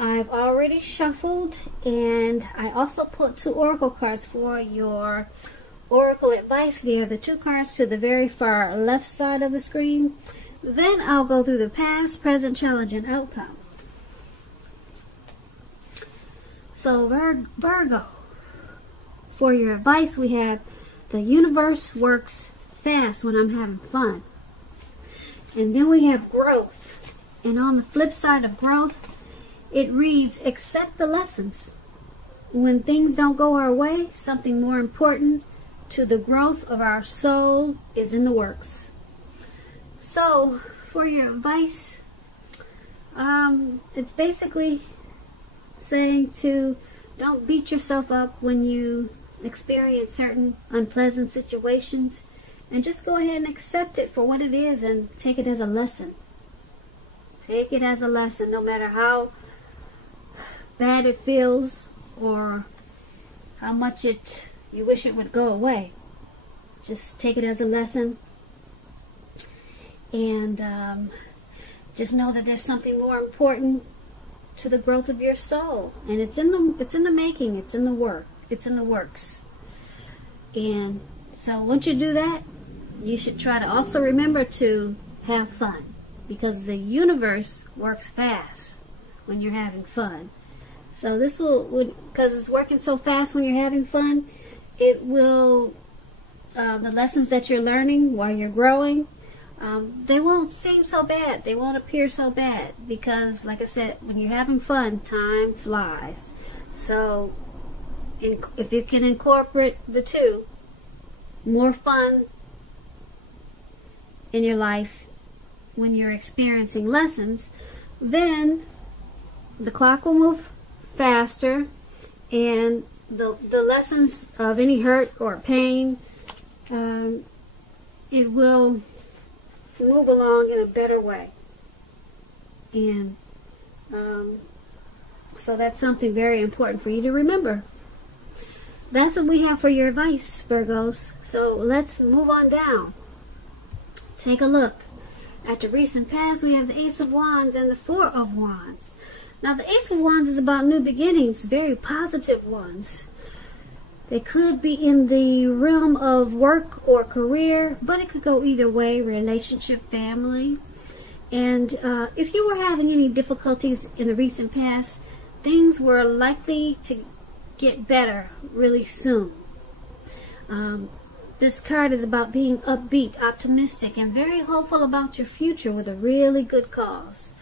I've already shuffled, and I also put 2 oracle cards for your oracle advice there, the 2 cards to the very far left side of the screen. Then I'll go through the past, present, challenge, and outcome. So Virgo, for your advice, we have the universe works fast when I'm having fun. And then we have growth. And on the flip side of growth, it reads, accept the lessons. When things don't go our way, something more important to the growth of our soul is in the works. So, for your advice, it's basically saying to don't beat yourself up when you experience certain unpleasant situations, and just go ahead and accept it for what it is and take it as a lesson. Take it as a lesson, no matter how bad it feels or how much you wish it would go away. Just take it as a lesson, and just know that there's something more important to the growth of your soul, and it's in the making, it's in the works. And so once you do that, you should try to also remember to have fun, because the universe works fast when you're having fun. So this will because it's working so fast when you're having fun, it will the lessons that you're learning while you're growing, they won't seem so bad. They won't appear so bad, because, like I said, when you're having fun, time flies. So if you can incorporate the 2, more fun in your life when you're experiencing lessons, then the clock will move faster, and the lessons of any hurt or pain, it will move along in a better way. And so that's something very important for you to remember. That's what we have for your advice, Virgos. So let's move on down. Take a look at the recent past. We have the Ace of Wands and the 4 of Wands. Now the Ace of Wands is about new beginnings, very positive ones. They could be in the realm of work or career, but it could go either way, relationship, family. And if you were having any difficulties in the recent past, things were likely to get better really soon. This card is about being upbeat, optimistic, and very hopeful about your future with a really good cause.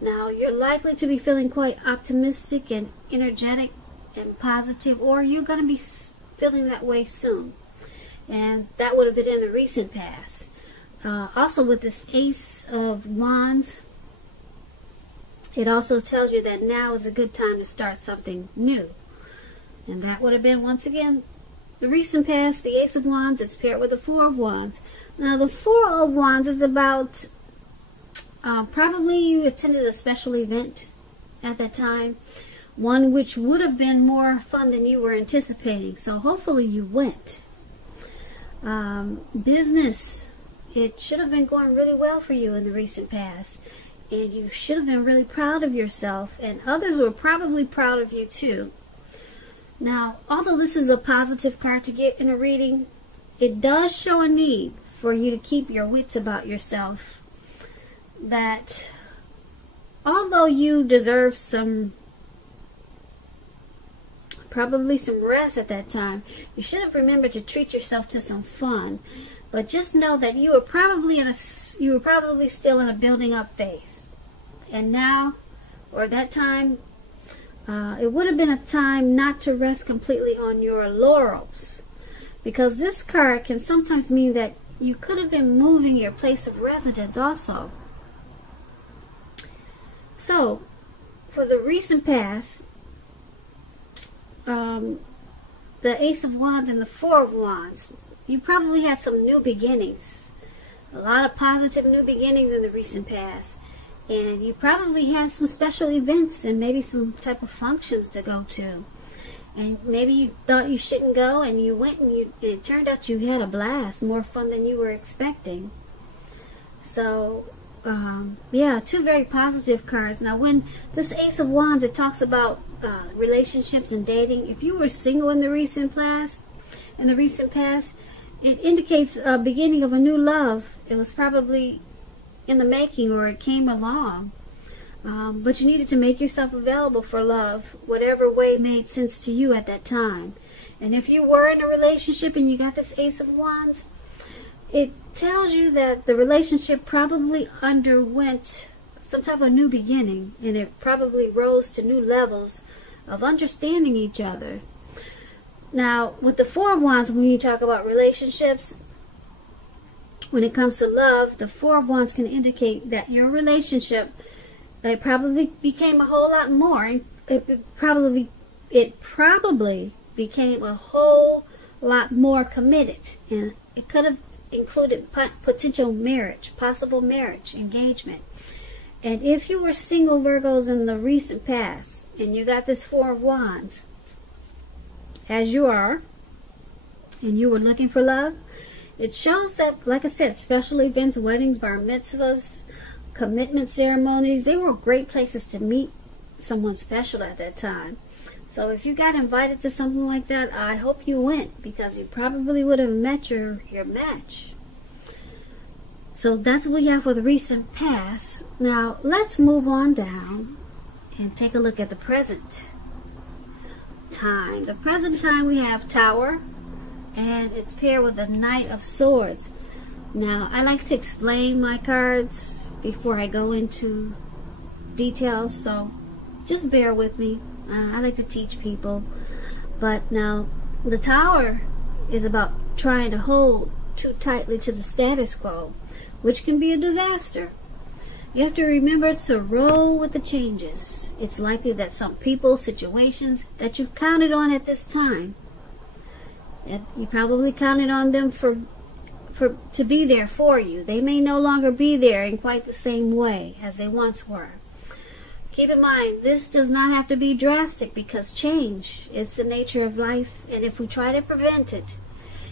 Now, you're likely to be feeling quite optimistic and energetic and positive, or you're going to be feeling that way soon. And that would have been in the recent past. Also, with this Ace of Wands, it also tells you that now is a good time to start something new. And that would have been, once again, the recent past, the Ace of Wands. It's paired with the 4 of Wands. Now, the 4 of Wands is about probably you attended a special event at that time, one which would have been more fun than you were anticipating. So hopefully you went. Business, it should have been going really well for you in the recent past, and you should have been really proud of yourself, and others were probably proud of you too. Now, although this is a positive card to get in a reading, it does show a need for you to keep your wits about yourself. That although you deserve probably some rest at that time, you should have remembered to treat yourself to some fun. But just know that you were probably still in a building up phase, and now, or at that time, it would have been a time not to rest completely on your laurels, because this card can sometimes mean that you could have been moving your place of residence also. So, for the recent past, the Ace of Wands and the 4 of Wands, you probably had some new beginnings. A lot of positive new beginnings in the recent past. And you probably had some special events and maybe some type of functions to go to. And maybe you thought you shouldn't go, and you went, and it turned out you had a blast, more fun than you were expecting. So Yeah, two very positive cards. Now, when this Ace of Wands, it talks about relationships and dating. If you were single in the recent past, it indicates a beginning of a new love. It was probably in the making, or it came along. But you needed to make yourself available for love, whatever way made sense to you at that time. And if you were in a relationship and you got this Ace of Wands, it tells you that the relationship probably underwent some type of new beginning, and it probably rose to new levels of understanding each other. Now, with the Four of Wands, when you talk about relationships, when it comes to love, the Four of Wands can indicate that your relationship, it probably became a whole lot more. It probably became a whole lot more committed, and it could have included potential marriage, possible marriage, engagement. And if you were single, Virgos, in the recent past, and you got this Four of Wands, as you are, and you were looking for love, it shows that, like I said, special events, weddings, bar mitzvahs, commitment ceremonies, they were great places to meet someone special at that time. So if you got invited to something like that, I hope you went, because you probably would have met your match. So that's what we have for the recent past. Now let's move on down and take a look at the present time. The present time, we have Tower, and it's paired with the Knight of Swords. Now, I like to explain my cards before I go into details, so just bear with me. I like to teach people. But now, the Tower is about trying to hold too tightly to the status quo, which can be a disaster. You have to remember to roll with the changes. It's likely that some people, situations that you've counted on at this time, you probably counted on them to be there for you. They may no longer be there in quite the same way as they once were. Keep in mind, this does not have to be drastic, because change is the nature of life, and if we try to prevent it,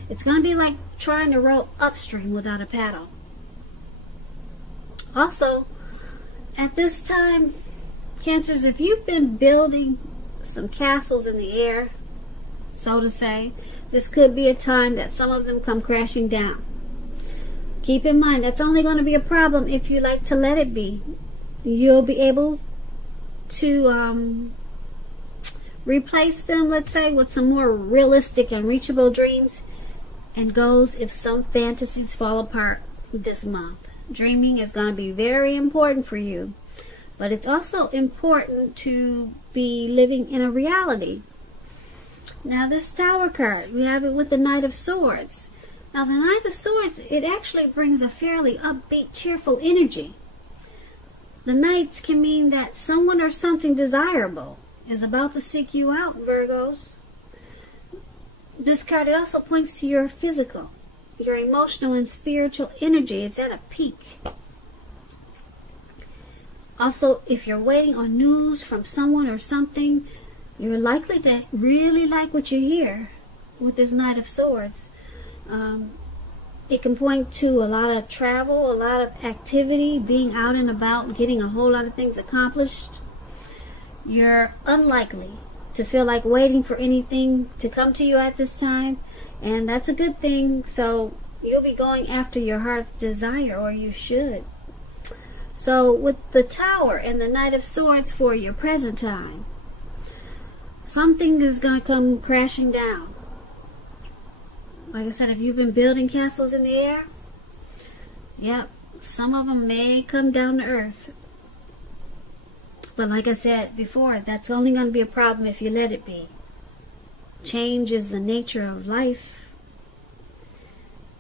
it's going to be like trying to row upstream without a paddle. Also, at this time, Cancers, if you've been building some castles in the air, so to say, this could be a time that some of them come crashing down. Keep in mind, that's only going to be a problem if you like to let it be. You'll be able to replace them, let's say, with some more realistic and reachable dreams and goals if some fantasies fall apart this month. Dreaming is going to be very important for you, but it's also important to be living in a reality. Now, this Tower card, we have it with the Knight of Swords. Now, the Knight of Swords, it actually brings a fairly upbeat, cheerful energy. The Knights can mean that someone or something desirable is about to seek you out, Virgos. This card, it also points to your physical, your emotional and spiritual energy. It's at a peak. Also, if you're waiting on news from someone or something, you're likely to really like what you hear with this Knight of Swords. It can point to a lot of travel, a lot of activity, being out and about, getting a whole lot of things accomplished. You're unlikely to feel like waiting for anything to come to you at this time, and that's a good thing. So you'll be going after your heart's desire, or you should. So with the Tower and the Knight of Swords for your present time, something is going to come crashing down. Like I said, if you've been building castles in the air, yep, some of them may come down to earth. But like I said before, that's only going to be a problem if you let it be. Change is the nature of life.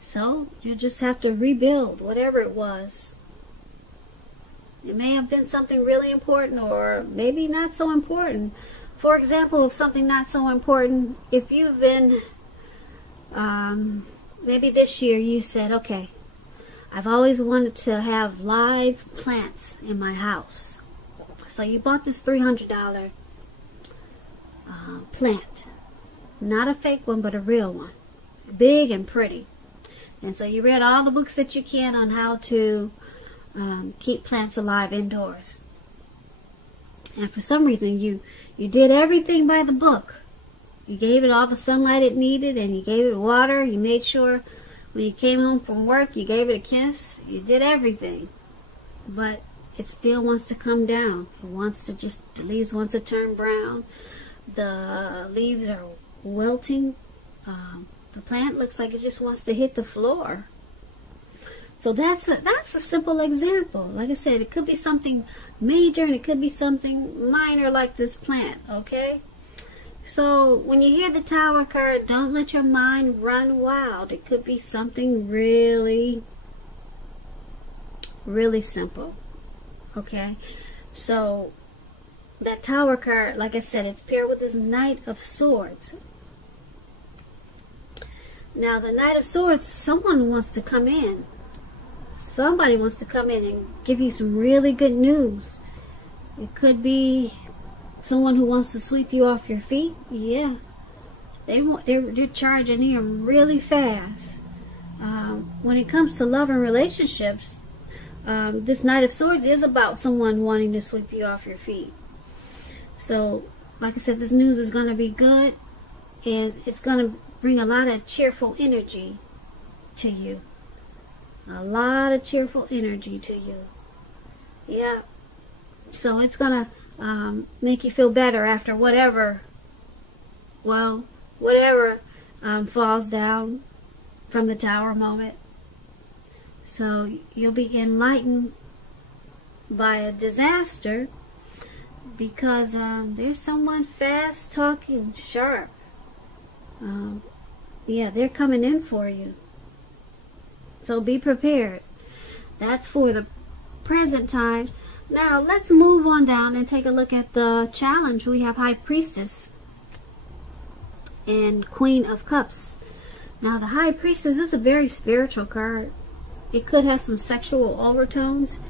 So you just have to rebuild whatever it was. It may have been something really important, or maybe not so important. For example, if something not so important, if you've been, maybe this year you said, okay, I've always wanted to have live plants in my house. So you bought this $300 plant. Not a fake one, but a real one. Big and pretty. And so you read all the books that you can on how to keep plants alive indoors. And for some reason you did everything by the book. You gave it all the sunlight it needed, and you gave it water. You made sure when you came home from work you gave it a kiss. You did everything. But it still wants to come down. It wants to the leaves want to turn brown. The leaves are wilting. The plant looks like it just wants to hit the floor. So that's a simple example. Like I said, it could be something major and it could be something minor like this plant, okay? So when you hear the Tower card, don't let your mind run wild. It could be something really, really simple, okay? So that Tower card, like I said, it's paired with this Knight of Swords. Now the Knight of Swords, someone wants to come in. Somebody wants to come in and give you some really good news. It could be someone who wants to sweep you off your feet. Yeah, they're charging in really fast. When it comes to love and relationships, this Knight of Swords is about someone wanting to sweep you off your feet. So, like I said, this news is going to be good, and it's going to bring a lot of cheerful energy to you. A lot of cheerful energy to you. Yeah. So it's going to make you feel better after whatever falls down from the Tower moment. So you'll be enlightened by a disaster because there's someone fast talking, sharp. Yeah, they're coming in for you. So be prepared. That's for the present time. Now let's move on down and take a look at the challenge. We have High Priestess and Queen of Cups. Now the High Priestess is a very spiritual card. It could have some sexual overtones.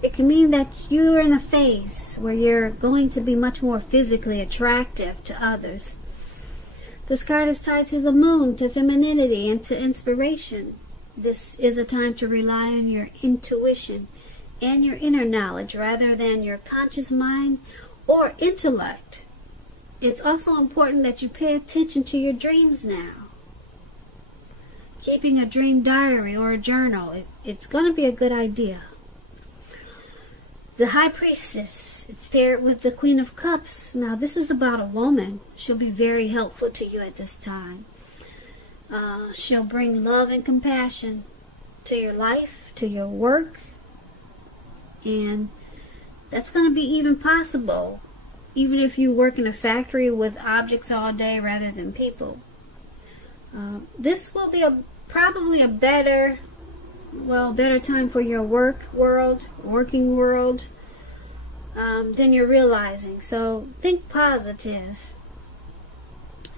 It can mean that you're in a phase where you're going to be much more physically attractive to others. This card is tied to the moon, to femininity, and to inspiration. This is a time to rely on your intuition and your inner knowledge rather than your conscious mind or intellect. It's also important that you pay attention to your dreams now. Keeping a dream diary or a journal, it's going to be a good idea. The High Priestess, it's paired with the Queen of Cups. Now this is about a woman. She'll be very helpful to you at this time. She'll bring love and compassion to your life, to your work, and that's going to be even possible even if you work in a factory with objects all day rather than people. This will be probably a better time for your working world than you're realizing. So think positive.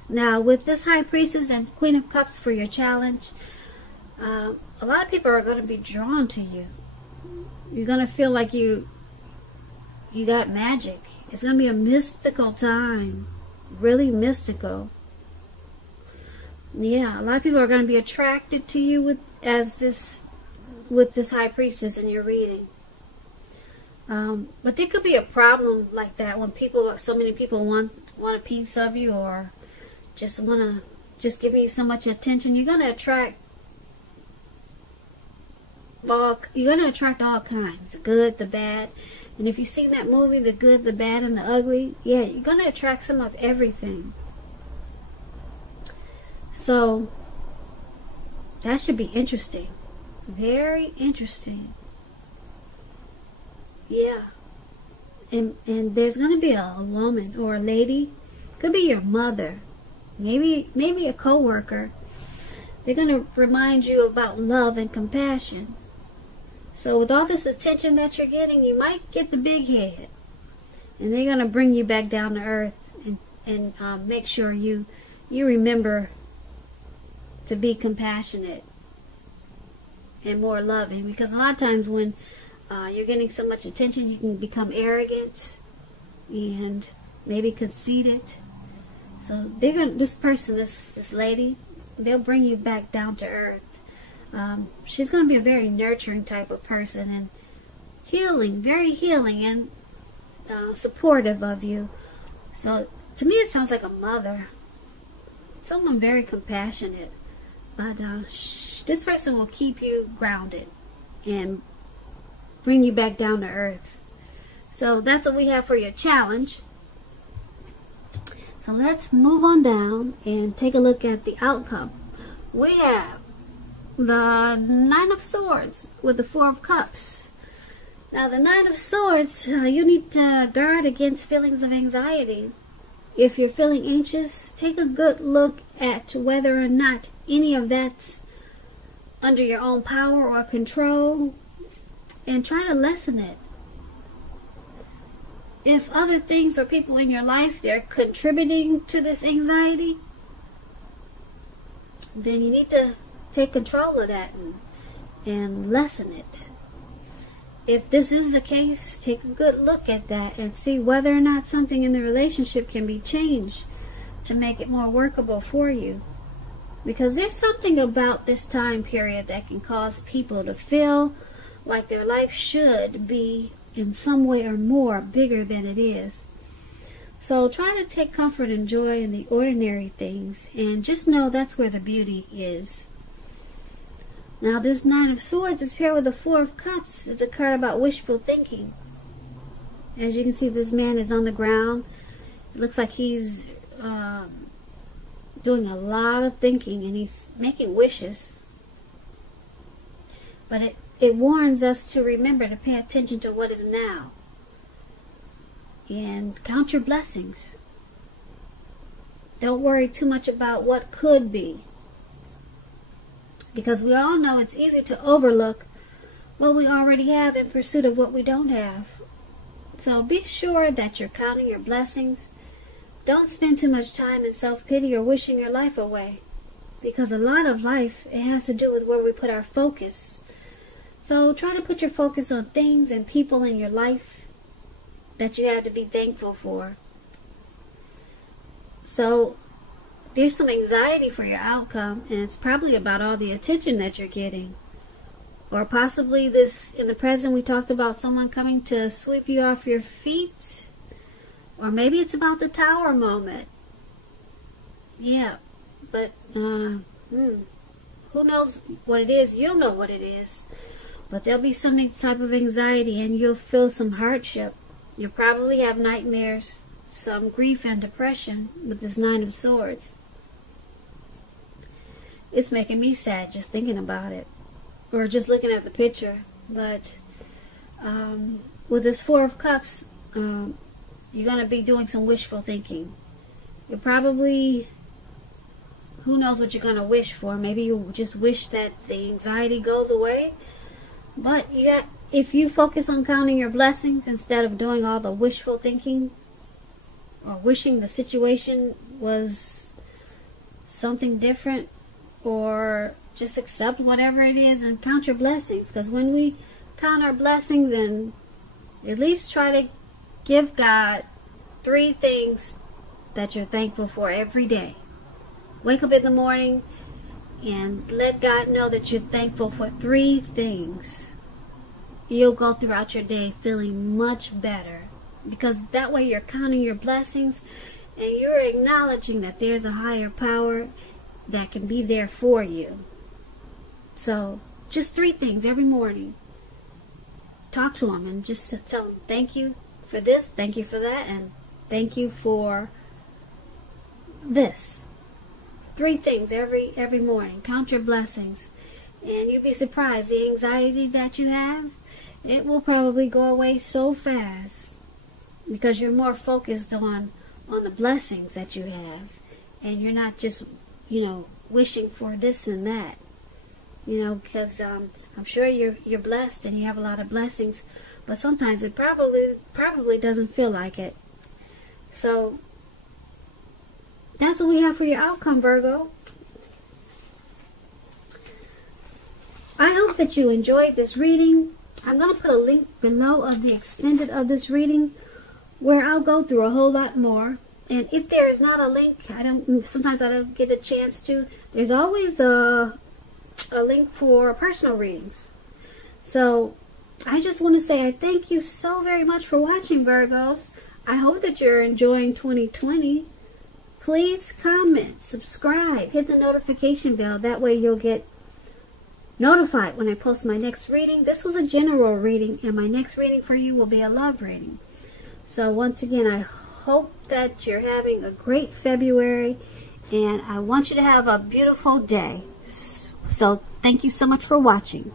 Now, with this High Priestess and Queen of Cups for your challenge, a lot of people are going to be drawn to you. You're going to feel like you got magic. It's going to be a mystical time. Really mystical. Yeah, a lot of people are going to be attracted to you with this High Priestess in your reading. But there could be a problem like that when so many people want a piece of you, or just giving you so much attention. You're going to attract all kinds, the good, the bad. And if you've seen that movie, The Good, the Bad, and the Ugly, yeah, you're going to attract some of everything. So that should be interesting. Very interesting. Yeah. And there's going to be a woman or a lady. Could be your mother. Maybe a co-worker. They're going to remind you about love and compassion. So with all this attention that you're getting, you might get the big head. And they're going to bring you back down to earth and make sure you remember to be compassionate and more loving. Because a lot of times when you're getting so much attention, you can become arrogant and maybe conceited. So this lady, they'll bring you back down to earth. She's going to be a very nurturing type of person, healing, very healing and supportive of you. So to me it sounds like a mother, someone very compassionate. But this person will keep you grounded and bring you back down to earth. So that's what we have for your challenge. So let's move on down and take a look at the outcome. We have the Nine of Swords with the Four of Cups. Now the Nine of Swords, you need to guard against feelings of anxiety. If you're feeling anxious, take a good look at whether or not any of that's under your own power or control, and try to lessen it. If other things or people in your life, they're contributing to this anxiety, then you need to take control of that and lessen it. If this is the case, take a good look at that and see whether or not something in the relationship can be changed to make it more workable for you. Because there's something about this time period that can cause people to feel like their life should be in some way or more bigger than it is. So try to take comfort and joy in the ordinary things, and just know that's where the beauty is. Now this Nine of Swords is paired with the Four of Cups. It's a card about wishful thinking. As you can see, this man is on the ground. It looks like he's doing a lot of thinking, and he's making wishes. But it warns us to remember to pay attention to what is now. And count your blessings. Don't worry too much about what could be. Because we all know it's easy to overlook what we already have in pursuit of what we don't have. So be sure that you're counting your blessings. Don't spend too much time in self-pity or wishing your life away. Because a lot of life, it has to do with where we put our focus. So try to put your focus on things and people in your life that you have to be thankful for. So there's some anxiety for your outcome, and it's probably about all the attention that you're getting. Or possibly this, in the present, we talked about someone coming to sweep you off your feet. Or maybe it's about the Tower moment. Yeah, but who knows what it is? You'll know what it is. But there'll be some type of anxiety, and you'll feel some hardship. You'll probably have nightmares, some grief and depression with this Nine of Swords. It's making me sad just thinking about it, or just looking at the picture. But with this Four of Cups, you're going to be doing some wishful thinking. You'll probably, who knows what you're going to wish for. Maybe you just wish that the anxiety goes away. But if you focus on counting your blessings instead of doing all the wishful thinking or wishing the situation was something different, or just accept whatever it is and count your blessings. Because when we count our blessings and at least try to give God 3 things that you're thankful for every day. Wake up in the morning and let God know that you're thankful for 3 things. You'll go throughout your day feeling much better, because that way you're counting your blessings and you're acknowledging that there's a higher power that can be there for you. So just 3 things every morning. Talk to Him and just tell Him, thank you for this, thank you for that, and thank you for this. 3 things every morning. Count your blessings, and you'll be surprised. The anxiety that you have, it will probably go away so fast, because you're more focused on the blessings that you have, and you're not just wishing for this and that. Because I'm sure you're blessed and you have a lot of blessings, but sometimes it probably doesn't feel like it. So that's what we have for your outcome, Virgo. I hope that you enjoyed this reading. I'm going to put a link below of the extended of this reading, where I'll go through a whole lot more. And if there is not a link, sometimes I don't get a chance to. There's always a link for personal readings. So I just want to say I thank you so very much for watching, Virgos. I hope that you're enjoying 2020. Please comment, subscribe, hit the notification bell. That way you'll get notified when I post my next reading. This was a general reading, and my next reading for you will be a love reading. So once again, I hope that you're having a great February, and I want you to have a beautiful day. So thank you so much for watching.